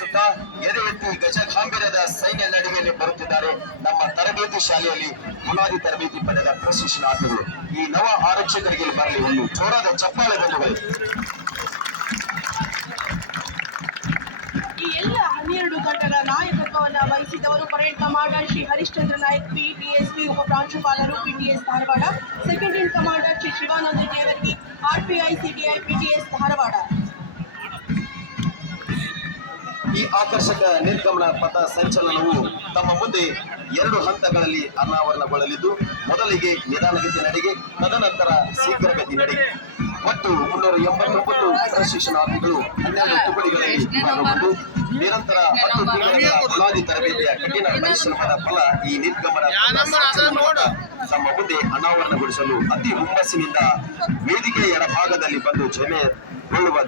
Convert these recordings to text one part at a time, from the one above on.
ಸುತ್ತಾ ಎದೆ ಎತ್ತಿ ಗಜಗಾಂಭೀರ್ಯದ ಸೈನ್ಯ ನಡಿಗೆಯಲ್ಲಿ ಬರುತ್ತಿದ್ದಾರೆ. ನಮ್ಮ ತರಬೇತಿ ಶಾಲೆಯಲ್ಲಿ ಬುನಾದಿ ತರಬೇತಿ ಪಡೆದ ಪ್ರಶಿಕ್ಷಣಾರ್ಥಿಗಳು. ಈ ನವ ಆರಕ್ಷಕರಿಗೆ ಬರಲಿ ಒಂದು ಜೋರಾದ ಚಪ್ಪಾಳೆ ಬಂಧುಗಳು. ಈ ಎಲ್ಲ 12 ಗಂಟೆಗಳ ನಾಯಕತ್ವವನ್ನು ವಹಿಸಿದವರು parade commander Shri Harishchandra Nayak PTSP ಉಪ ಪ್ರಾಂಶುಪಾಲರು PTS Dharwad, second in commander Shri Shivananda Jevargi RPI CTI PTS Dharwad. ಈ ಆಕರ್ಷಕ ನಿರ್ಗಮನ ಪಥ ಸಂಚಲನವು ತಮ್ಮ ಮುಂದೆ 2 ಹಂತಗಳಲ್ಲಿ ಅನಾವರಣಗೊಳ್ಳಲಿದ್ದು, ಮೊದಲಿಗೆ ನಿಧಾನಗತಿ ನಡಿಗೆ, ತದನಂತರ ಶೀಘ್ರಗತಿ ನಡಿಗೆ. ಒಟ್ಟು 389 ಪ್ರಶಿಕ್ಷಣಾರ್ಥಿಗಳು 12 ತುಕಡಿಗಳಲ್ಲಿ ಪಾಲ್ಗೊಂಡು ನಿರಂತರ 10 ತಿಂಗಳ ಬುನಾದಿ ತರಬೇತಿಯ ಕಠಿಣ ಪರಿಶ್ರಮದ ಫಲ ಈ ನಿರ್ಗಮನ ತಮ್ಮ ಮುಂದೆ ಅನಾವರಣಗೊಳಿಸಲು ಅತಿ ಹುಮ್ಮಸ್ಸಿನಿಂದ ವೇದಿಕೆಯ ಎಡಭಾಗದಲ್ಲಿ ಬಂದು ಜಮೆಗೊಳ್ಳುವ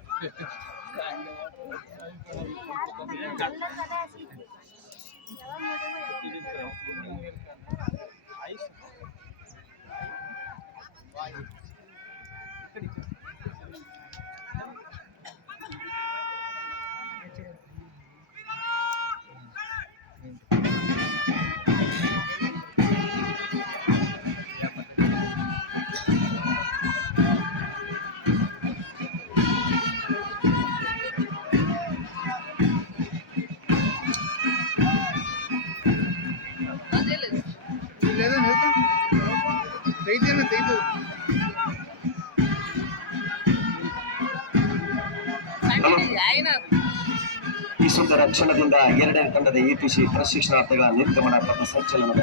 ಈ ಸುಂದರ ಕ್ಷಣದಿಂದ 2ನೇ ತಂಡದ ಎಪಿಸಿ ಪ್ರಶಿಕ್ಷಣಾರ್ಥಿಗಳ ನಿರ್ಗಮನ ಪಥ ಸಂಚಲನದ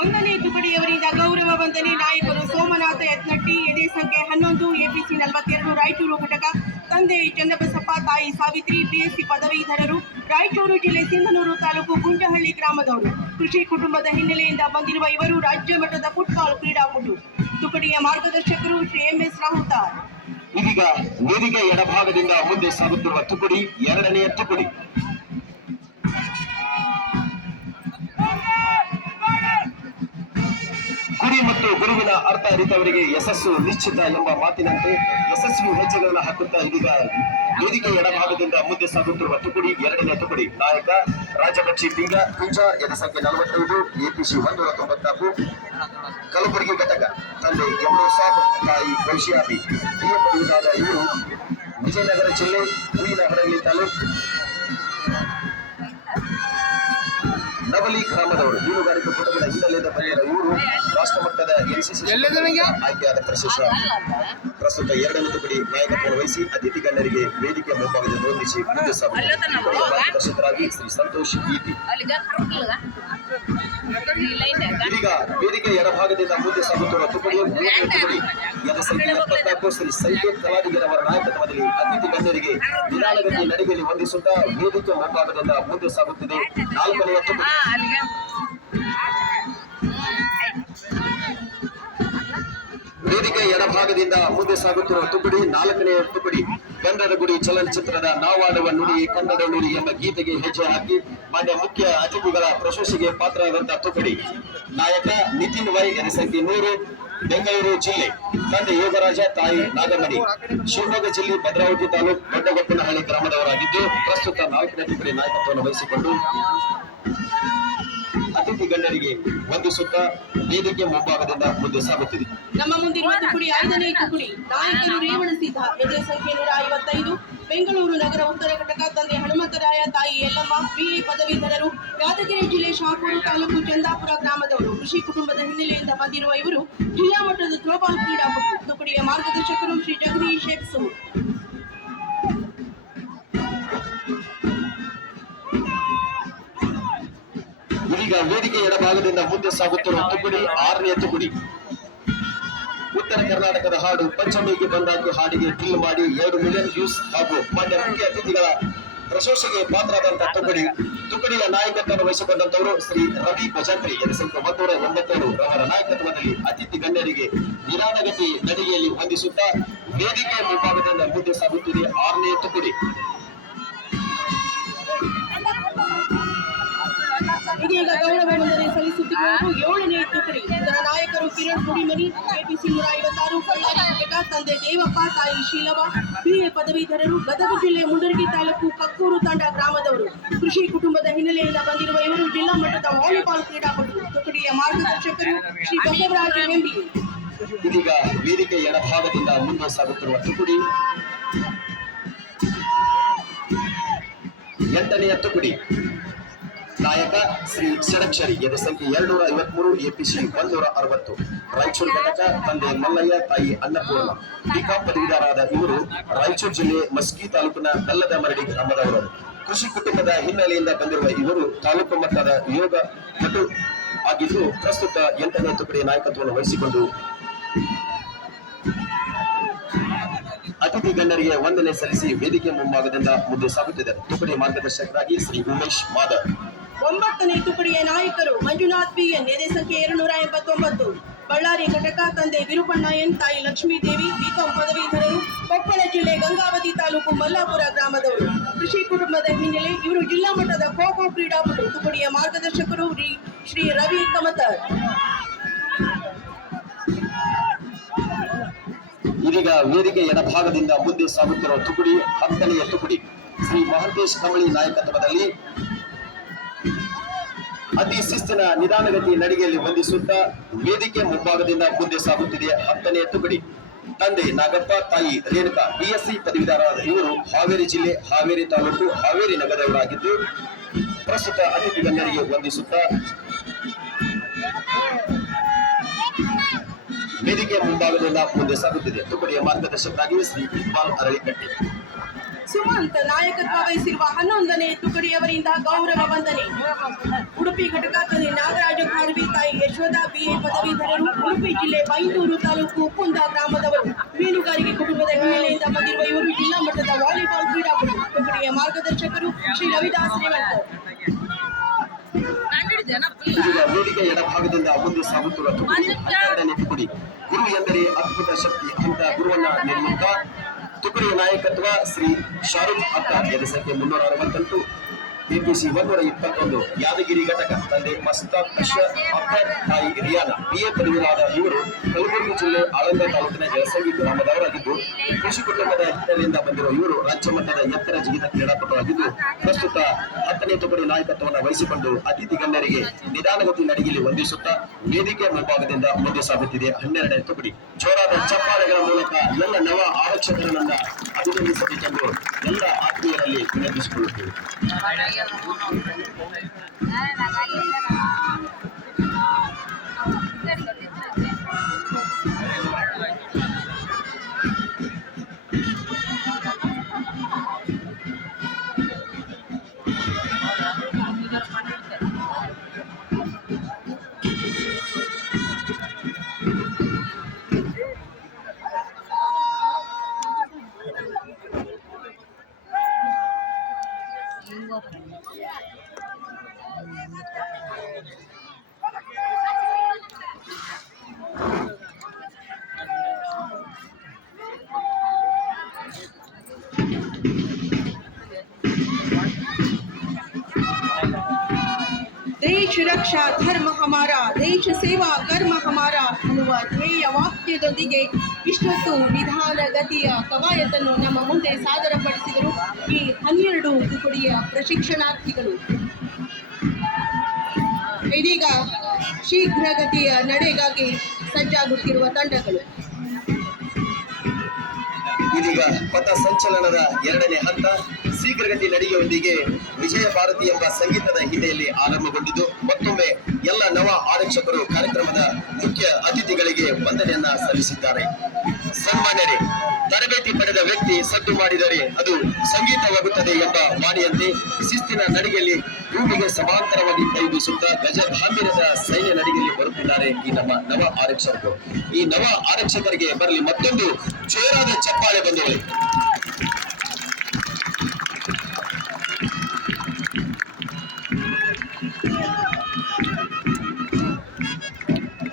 ಒಂದನೇ ತುಕಡಿಯವರಿಂದ ಗೌರವ ವಂದನೆ. ನಾಯಕರು ಸೋಮನಾಥ ಯತ್ನಟ್ಟಿ, ಎದೆ ಸಂಖ್ಯೆ 11, ಎಪಿಸಿ 42, ರಾಯಚೂರು ಘಟಕ. ತಂದೆ ಚನ್ನಬಸಪ್ಪ, ತಾಯಿ ಸಾವಿತ್ರಿ, ಬಿಎಸ್ಸಿ ಪದವೀಧರರು, ರಾಯಚೂರು ಜಿಲ್ಲೆ ಸಿಂಧನೂರು ತಾಲೂಕು ಗುಂಟಹಳ್ಳಿ ಗ್ರಾಮದವರು. ಕೃಷಿ ಕುಟುಂಬದ ಹಿನ್ನೆಲೆಯಿಂದ ಬಂದಿರುವ ಇವರು ರಾಜ್ಯ ಮಟ್ಟದ ಫುಟ್ಬಾಲ್ ಕ್ರೀಡಾಪಟು. ತುಕಡಿಯ ಮಾರ್ಗದರ್ಶಕರು ಶ್ರೀ ಎಂಎಸ್ ರಾಹುತಾರ್. ಇದೀಗ ವೇದಿಕೆ ಎಡಭಾಗದಿಂದ ಮುಂದೆ ಸಾಗುತ್ತಿರುವ ತುಕಡಿ 2ನೇ ತುಕಡಿ. ಗುರಿ ಮತ್ತು ಗುರುವಿನ ಅರ್ಥ ಅರಿತವರಿಗೆ ಯಶಸ್ಸು ನಿಶ್ಚಿತ ಎಂಬ ಮಾತಿನಂತೆ ಯಶಸ್ವಿ ಹೆಜ್ಜೆಗಳನ್ನು ಹಾಕುತ್ತಾ ಇದೀಗ ವೇದಿಕೆ ಎಡಭಾಗದಿಂದ ಮುಂದೆ ಸಾಗುತ್ತಿರುವ ತುಕಡಿ 2ನೇ ತುಕಡಿ. ನಾಯಕ ರಾಜಪಕ್ಷಿ ಪಿಂಜ, ಎದೆ ಸಂಖ್ಯೆ 45, ಎಪಿಸಿ 194, ಕಲಬುರಗಿ ಘಟಕ. ತಂದೆ ಎಮ್ರೋ ಸಾಬ್, ತಾಯಿ ಬಹುಶಿಯಾಬಿ. ಪ್ರಿಯಪಡುವುದಾದ ಇವರು ವಿಜಯನಗರ ಜಿಲ್ಲೆ ಹೂವಿನಹಡಗಲಿ ತಾಲೂಕು ನವಲಿ ಗ್ರಾಮದವರು. ಮೀನುಗಾರಿಕೆ ಕುಟುಂಬದ ಹಿನ್ನೆಲೆಯಿಂದ ಬಂದಿರುವ ಇವರು ರಾಷ್ಟ್ರ ಮಟ್ಟದ ಎನ್ಸಿಸಿ ಆಯ್ಕೆಯಾದ ಪ್ರಶಿಕ್ಷಣ. ಪ್ರಸ್ತುತ 2ನೇ ತುಕಡಿ ನಾಯಕತ್ವವನ್ನು ವಹಿಸಿ ಅತಿಥಿ ಗಣ್ಯರಿಗೆ ವೇದಿಕೆ ಮುಂಭಾಗದಿಂದ ಹೊಂದಿಸಿ ಮುಂದೆ ಸಾಗುತ್ತಿರುವ ಮಾರ್ಗದರ್ಶಕರಾಗಿ ಶ್ರೀ ಸಂತೋಷ್ ಇಟಿ. ಇದೀಗ ವೇದಿಕೆ ಎಡಭಾಗದಿಂದ ಮುಂದೆ ಸಾಗುತ್ತಿರುವ ತುಕಡಿ 3ನೇ ತುಕಡಿ. ಎದ ಸಂಖ್ಯೆ 74 ಶ್ರೀ ಸಂಕೇತ್ ಕಲಾವಿದರವರ ನಾಯಕತ್ವದಲ್ಲಿ ಅತಿಥಿ ಗಣ್ಯರಿಗೆ ನಿಧಾನಗತಿ ನಡಿಗೆಯಲ್ಲಿ ವಂದಿಸುತ್ತಾ ವೇದಿಕೆ ಮುಂಭಾಗದಿಂದ ಮುಂದೆ ಸಾಗುತ್ತಿದೆ 4ನೇ ತುಕಡಿ. ವೇದಿಕೆ ಎಡಭಾಗದಿಂದ ಮುಂದೆ ಸಾಗುತ್ತಿರುವ ತುಕಡಿ 4ನೇ ತುಕಡಿ. ಗಂಧದ ಗುಡಿ ಚಲನಚಿತ್ರದ ನಾವಾಡುವ ನುಡಿ ಕನ್ನಡ ನುಡಿ ಎಂಬ ಗೀತೆಗೆ ಹೆಜ್ಜೆ ಹಾಕಿ ಮಾನ್ಯ ಮುಖ್ಯ ಅತಿಥಿಗಳ ಪ್ರಶಂಸೆಗೆ ಪಾತ್ರರಾದಂತಹ ತುಕಡಿ. ನಾಯಕ ನಿತಿನ್ ವೈ, ಎದೆ ಸಂಖ್ಯೆ 100, ಬೆಂಗಳೂರು ಜಿಲ್ಲೆ. ತಂದೆ ಯೋಗರಾಜ, ತಾಯಿ ನಾಗಮಣಿ. ಶಿವಮೊಗ್ಗ ಜಿಲ್ಲೆ ಭದ್ರಾವತಿ ತಾಲೂಕು ದೊಡ್ಡಗೊಪ್ಪನಹಳ್ಳಿ ಗ್ರಾಮದವರಾಗಿದ್ದು ಪ್ರಸ್ತುತ 4ನೇ ತುಕಡಿ ನಾಯಕತ್ವವನ್ನು ವಹಿಸಿಕೊಂಡು ಅತಿಥಿ ಗಣ್ಯರಿಗೆ ವಂದಿಸುತ್ತಾ ವೇದಿಕೆ ಮುಂಭಾಗದಿಂದ ಮುಂದೆ ಸಾಗುತ್ತಿದೆ. ನಮ್ಮ ಮುಂದಿರುವ ತುಕಡಿ 5ನೇ ತುಕಡಿ. ನಾಯಕರು ರೇವಣಸಿದ್ಧ, ಎದೆ ಸಂಖ್ಯೆ 155, ಬೆಂಗಳೂರು ನಗರ ಉತ್ತರ ಘಟಕ. ತಂದೆ ಹನುಮಂತರಾಯ, ತಾಯಿ ಯಲ್ಲಮ್ಮ, ಬಿಎ ಪದವೀಧರರು, ಯಾದಗಿರಿ ಜಿಲ್ಲೆ ಶಾಪೂರು ತಾಲೂಕು ಚಂದಾಪುರ ಗ್ರಾಮದವರು. ಕೃಷಿ ಕುಟುಂಬದ ಹಿನ್ನೆಲೆಯಿಂದ ಬಂದಿರುವ ಇವರು ಜಿಲ್ಲಾ ಮಟ್ಟದ ಥ್ರೋಬಾಲ್ ಕ್ರೀಡಾಪಟು. ತುಕಡಿಯ ಮಾರ್ಗದರ್ಶಕರು ಶ್ರೀ ಜಗದೀಶ್ ಶೇಖ್. ಇದೀಗ ವೇದಿಕೆ ಎಡಭಾಗದಿಂದ ಮುಂದೆ ಸಾಗುತ್ತಿರುವ ತುಕಡಿ 6ನೇ ತುಕಡಿ. ಉತ್ತರ ಕರ್ನಾಟಕದ ಹಾಡು ಪಂಚಮಿಗೆ ಬಂದಾಗಿ ಹಾಡಿಗೆ ಟಿಲ್ ಮಾಡಿ 2 ಮಿಲಿಯನ್ ವ್ಯೂಸ್ ಹಾಗೂ ಮಾನ್ಯ ಮುಖ್ಯ ಅತಿಥಿಗಳ ಪ್ರಶಂಸೆಗೆ ಪಾತ್ರರಾದಂತಹ ತುಕಡಿಯ ನಾಯಕತ್ವವನ್ನು ವಹಿಸಿಕೊಂಡಂತವರು ಶ್ರೀ ರವಿ ಭಜಂತ್ರಿ, ಎದೆ ಸಂಖ್ಯೆ 182 ರವರ ನಾಯಕತ್ವದಲ್ಲಿ ಅತಿಥಿ ಗಣ್ಯರಿಗೆ ನಿಧಾನಗತಿ ನಡಿಗೆಯಲ್ಲಿ ವಂದಿಸುತ್ತಾ ವೇದಿಕೆ ಮುಂಭಾಗದಿಂದ ಮುಂದೆ ಸಾಗುತ್ತಿದೆ 6ನೇ ತುಕಡಿ. ಇದೀಗ ಗೌರವ ವಂದನೆ ಸಲ್ಲಿಸುವ ಕುಡಿಮನಿ ಕೆಪಿಸಿ 156 ಬಳ್ಳಾರಿ ಘಟಕ ತಂದೆ ದೇವಪ್ಪ ತಾಯಿ ಶೀಲವ BA ಪದವೀಧರರು ಗದಗ ಜಿಲ್ಲೆ ಮುಂಡರಗಿ ತಾಲೂಕು ಕಕ್ಕೂರು ತಂಡ ಗ್ರಾಮದವರು ಕೃಷಿ ಕುಟುಂಬದ ಹಿನ್ನೆಲೆಯಿಂದ ಬಂದಿರುವ ಇವರು ಜಿಲ್ಲಾ ಮಟ್ಟದ ವಾಲಿಬಾಲ್ ಕ್ರೀಡಾಪಟು ತುಕಡಿಯ ಮಾರ್ಗದರ್ಶಕರು ಶ್ರೀ ಬಸವರಾಜ ಎಂಬಿ. ಇದೀಗ ವೇದಿಕೆ ಎಡಭಾಗದಿಂದ ಮುಂದೆ ಸಾಗುತ್ತಿರುವ ತುಕುಡಿ 8ನೆಯ ತುಕುಡಿ ನಾಯಕ ಶ್ರೀ ಷಡಕ್ಷರಿ ಎದೆ ಸಂಖ್ಯೆ 253 APC 160 ರಾಯಚೂರು ಘಟಕ ತಂದೆ ಮಲ್ಲಯ್ಯ ತಾಯಿ ಅನ್ನಪೂರ್ಣ ಬಿಕಾಂ ಪದವೀಧರರಾದ ಇವರು ರಾಯಚೂರು ಜಿಲ್ಲೆ ಮಸ್ಕಿ ತಾಲೂಕಿನ ಬೆಲ್ಲದ ಮರಡಿ ಗ್ರಾಮದವರು. ಕೃಷಿ ಕುಟುಂಬದ ಹಿನ್ನೆಲೆಯಿಂದ ಬಂದಿರುವ ಇವರು ತಾಲೂಕು ಮಟ್ಟದ ಯೋಗ ಪಟು ಆಗಿದ್ದು ಪ್ರಸ್ತುತ 8ನೇ ತುಕಡಿ ನಾಯಕತ್ವವನ್ನು ವಹಿಸಿಕೊಂಡು ಅತಿಥಿ ಗಣ್ಯರಿಗೆ ವಂದನೆ ಸಲ್ಲಿಸಿ ವೇದಿಕೆ ಮುಂಭಾಗದಿಂದ ಮುಂದೆ ಸಾಗುತ್ತಿದೆ. ತುಕಡಿ ಮಾರ್ಗದರ್ಶಕರಾಗಿ ಶ್ರೀ ಉಮೇಶ್ ಮಾದರ್. 9ನೇ ತುಕಡಿಯ ನಾಯಕರು ಮಂಜುನಾಥ್ PN ಎದೆ ಸಂಖ್ಯೆ 289 ಬಳ್ಳಾರಿ ಘಟಕ ತಂದೆ ವಿರುಪಣ್ಣ ಎನ್ ತಾಯಿ ಲಕ್ಷ್ಮೀದೇವಿ ಬಿಕಾಂ ಪದವೀಧರರು ಕೊಪ್ಪಳ ಜಿಲ್ಲೆ ಗಂಗಾವತಿ ತಾಲೂಕು ಮಲ್ಲಾಪುರ ಗ್ರಾಮದವರು. ಕೃಷಿ ಕುಟುಂಬದ ಹಿನ್ನೆಲೆ ಇವರು ಜಿಲ್ಲಾ ಮಟ್ಟದ ಖೋ ಖೋ ಕ್ರೀಡಾಪಟು. ತುಕಡಿಯ ಮಾರ್ಗದರ್ಶಕರು ಶ್ರೀ ರವಿ ಕಮತರ್. ಇದೀಗ ವೇದಿಕೆ ಎಡಭಾಗದಿಂದ ಮುಂದೆ ಸಾಗುತ್ತಿರುವ ತುಕಡಿ 10ನೆಯ ತುಕಡಿ ಶ್ರೀ ಮಹಂತೇಶ್ ಕಮಳಿ ನಾಯಕತ್ವದಲ್ಲಿ ಅತಿ ಶಿಸ್ತಿನ ನಿಧಾನಗತಿ ನಡಿಗೆಯಲ್ಲಿ ವಂದಿಸುತ್ತಾ ವೇದಿಕೆ ಮುಂಭಾಗದಿಂದ ಮುಂದೆ ಸಾಗುತ್ತಿದೆ 10ನೇ ತುಕಡಿ ತಂದೆ ನಾಗಪ್ಪ ತಾಯಿ ರೇಣುಕಾ BSc ಪದವೀಧರರಾದ ಇವರು ಹಾವೇರಿ ಜಿಲ್ಲೆ ಹಾವೇರಿ ತಾಲೂಕು ಹಾವೇರಿ ನಗರದವರಾಗಿದ್ದು ಪ್ರಸ್ತುತ ಅತಿಥಿ ಗಣ್ಯರಿಗೆ ವಂದಿಸುತ್ತಾ ವೇದಿಕೆ ಮುಂಭಾಗದಿಂದ ಮುಂದೆ ಸಾಗುತ್ತಿದೆ. ತುಕಡಿಯ ಮಾರ್ಗದರ್ಶಕರಾಗಿ ಶ್ರೀ ಇಕ್ಬಾಲ್ ಅರಳಿಕಟ್ಟಿ. ಸುಮಂತ್ ನಾಯಕತ್ವ ವಹಿಸಿರುವ 11ನೇ ತುಕಡಿಯವರಿಂದ ಗೌರವ ವಂದನೆ. ಉಡುಪಿ ಘಟಕ ತಂದೆ ನಾಗರಾಜ ಖಾರ್ವಿ ತಾಯಿ ಯಶೋಧ BA ಪದವೀಧರರು ಉಡುಪಿ ಜಿಲ್ಲೆ ಬೈಂದೂರು ತಾಲೂಕು ಕುಂದ ಗ್ರಾಮದವರು. ಮೀನುಗಾರಿಕೆ ಕುಟುಂಬದ ಹಿನ್ನೆಲೆಯಿಂದ ಬಂದಿರುವ ಇವರು ಜಿಲ್ಲಾ ಮಟ್ಟದ ವಾಲಿಬಾಲ್ ಕ್ರೀಡಾಪಟು. ತುಕಡಿಯ ಮಾರ್ಗದರ್ಶಕರು ಶ್ರೀ ರವಿದಾಸ್ ರೇವಣ್ಕರ್. ಇದೀಗ ವೇದಿಕೆ ಎಡಭಾಗದಿಂದ ಮುಂದೆ ಸಾಗುತ್ತಿರುವ ತುಕಡಿ 12ನೇ ತುಕಡಿ ಗುರು ಎಂದರೆ ಅದ್ಭುತ ಶಕ್ತಿ ಅಂತ ಗುರುವನ್ನ ನೀಡುತ್ತಾ ತುಕಡಿಯ ನಾಯಕತ್ವ ಶ್ರೀ ಶಾರುಖ್ ಅಕ್ಕ ಎದೆ ಸಂಖ್ಯೆ 368 APC 121 ಯಾದಗಿರಿ ಘಟಕ ತಂದೆ ಮಸ್ತಾಕ್ ಅಖ್ತರ್ ತಾಯಿ ರಿಯಾನ BA ಪದವೀಧರರಾದ ಇವರು ಕಲಬುರಗಿ ಜಿಲ್ಲೆ ಆಳಂದ ತಾಲೂಕಿನ ಯಲಸಂಗಿ ಗ್ರಾಮದವರಾಗಿದ್ದು ಕೃಷಿ ಕುಟುಂಬದ ಹಿನ್ನೆಲೆಯಿಂದ ಬಂದಿರುವ ಇವರು ರಾಜ್ಯ ಮಟ್ಟದ ಎತ್ತರ ಜಿಗಿತ ಕ್ರೀಡಾಪಟು ಆಗಿದ್ದು ಪ್ರಸ್ತುತ 10ನೇ ತುಕಡಿ ನಾಯಕತ್ವವನ್ನು ವಹಿಸಿಕೊಂಡು ಅತಿಥಿ ಗಣ್ಯರಿಗೆ ನಿಧಾನಗತಿ ನಡಿಗೆಯಲ್ಲಿ ವಂದಿಸುತ್ತಾ ವೇದಿಕೆ ಮುಂಭಾಗದಿಂದ ಮುಂದೆ ಸಾಗುತ್ತಿದೆ 12ನೇ ತುಕಡಿ. ಜೋರಾದ ಚಪ್ಪಾಳೆಗಳ ಮೂಲಕ ಎಲ್ಲ ನವ ಆರಕ್ಷಕರನ್ನ ಅಭಿನಂದಿಸಬೇಕೆಂದು ಎಲ್ಲ ಆತ್ಮೀಯರಲ್ಲಿ ವಿನಂತಿಸಿಕೊಳ್ಳುತ್ತೇವೆ. ದೇಶ ರಕ್ಷಾ ಧರ್ಮ ಹಮಾರ, ದೇಶ ಸೇವಾ ಕರ್ಮ ಹಮಾರ ಅನ್ನುವ ಧ್ಯೇಯ ವಾಕ್ಯದೊಂದಿಗೆ ಇಷ್ಟೊತ್ತು ನಿಧಾನಗತಿಯ ಕವಾಯತನ್ನು ನಮ್ಮ ಮುಂದೆ ಸಾದರಪಡಿಸಿದರು ಈ 12 ತುಕಡಿಯ ಪ್ರಶಿಕ್ಷಣಾರ್ಥಿಗಳು. ಇದೀಗ ಶೀಘ್ರಗತಿಯ ನಡೆಗಾಗಿ ಸಜ್ಜಾಗುತ್ತಿರುವ ತಂಡಗಳು. ಇದೀಗ ಪಥ ಸಂಚಲನದ 2ನೇ ಹಂತ ಶೀಘ್ರಗತಿ ನಡಿಗೆಯೊಂದಿಗೆ ವಿಜಯ ಭಾರತಿ ಎಂಬ ಸಂಗೀತದ ಹಿನ್ನೆಲೆಯಲ್ಲಿ ಆರಂಭಗೊಂಡಿದ್ದು ಮತ್ತೊಮ್ಮೆ ಎಲ್ಲ ನವ ಆರಕ್ಷಕರು ಕಾರ್ಯಕ್ರಮದ ಮುಖ್ಯ ಅತಿಥಿಗಳಿಗೆ ವಂದನೆಯನ್ನ ಸಲ್ಲಿಸಿದ್ದಾರೆ. ಸನ್ಮಾನ್ಯರೇ, ತರಬೇತಿ ಪಡೆದ ವ್ಯಕ್ತಿ ಸದ್ದು ಮಾಡಿದರೆ ಅದು ಸಂಗೀತವಾಗುತ್ತದೆ ಎಂಬ ವಾಣಿಯಂತೆ ಶಿಸ್ತಿನ ನಡಿಗೆಯಲ್ಲಿ ಭೂಮಿಗೆ ಸಮಾಂತರವಾಗಿ ಕೈ ಬೀಸುತ್ತಾ ಗಜಗಾಂಭೀರ್ಯದ ಸೈನ್ಯ ನಡಿಗೆಯಲ್ಲಿ ಬರುತ್ತಿದ್ದಾರೆ ಈ ನಮ್ಮ ನವ ಆರಕ್ಷಕರು. ಈ ನವ ಆರಕ್ಷಕರಿಗೆ ಬರಲಿ ಮತ್ತೊಂದು ಜೋರಾದ ಚಪ್ಪಾಳೆ ಬಂದವೇ.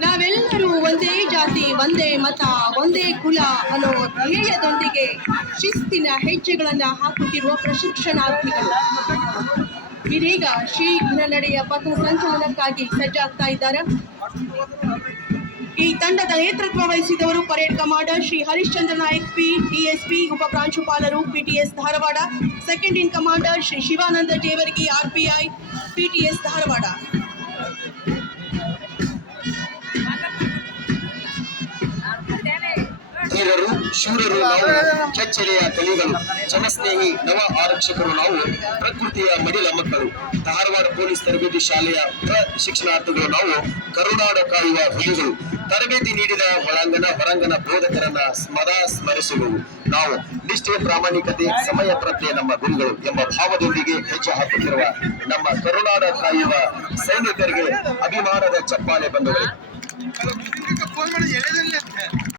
ನಾವೆಲ್ಲರೂ ಒಂದೇ ಜಾತಿ, ಒಂದೇ ಮತ, ಒಂದೇ ಕುಲ ಅನ್ನೋ ಧ್ಯೇಯದೊಂದಿಗೆ ಶಿಸ್ತಿನ ಹೆಜ್ಜೆಗಳನ್ನು ಹಾಕುತ್ತಿರುವ ಪ್ರಶಿಕ್ಷಣಾರ್ಥಿಗಳು ಇದೀಗ ಶೀಘ್ರ ನಡೆಯ ಪಥ ಸಂಚಲನಕ್ಕಾಗಿ ಸಜ್ಜಾಗ್ತಾ ಇದ್ದಾರೆ. ಈ ತಂಡದ ನೇತೃತ್ವ ವಹಿಸಿದವರು parade commander Shri Harishchandra Nayak P, DSP, ಉಪ ಪ್ರಾಂಶುಪಾಲರು, PTS Dharwad. Second in commander Shri Shivananda Jevargi, RPI, PTS Dharwad. ಧೀರರು, ಶೂರರು ನಾವು, ಕೆಚ್ಚೆದೆಯ ಕಲಿಗಳು, ಜನಸ್ನೇಹಿ ನವ ಆರಕ್ಷಕರು ನಾವು, ಪ್ರಕೃತಿಯ ಮಡಿಲ ಮಕ್ಕಳು, ಧಾರವಾಡ ಪೊಲೀಸ್ ತರಬೇತಿ ಶಾಲೆಯ ಪ್ರಶಿಕ್ಷಣಾರ್ಥಿಗಳು ನಾವು, ಕರುನಾಡ ಕಾಯುವ ಹುಲಿಗಳು, ತರಬೇತಿ ನೀಡಿದ ಒಳಾಂಗಣ ಹೊರಾಂಗಣ ಬೋಧಕರನ್ನ ಸ್ಮರಿಸುವವು ನಾವು, ನಿಷ್ಠೆ, ಪ್ರಾಮಾಣಿಕತೆ, ಸಮಯ ಪ್ರಜ್ಞೆ ನಮ್ಮ ಗುರುಗಳು ಎಂಬ ಭಾವದೊಂದಿಗೆ ಹೆಜ್ಜೆ ಹಾಕುತ್ತಿರುವ ನಮ್ಮ ಕರುನಾಡ ಕಾಯುವ ಸೈನಿಕರಿಗೆ ಅಭಿಮಾನದ ಚಪ್ಪಾಳೆ ಬಂಧುಗಳು.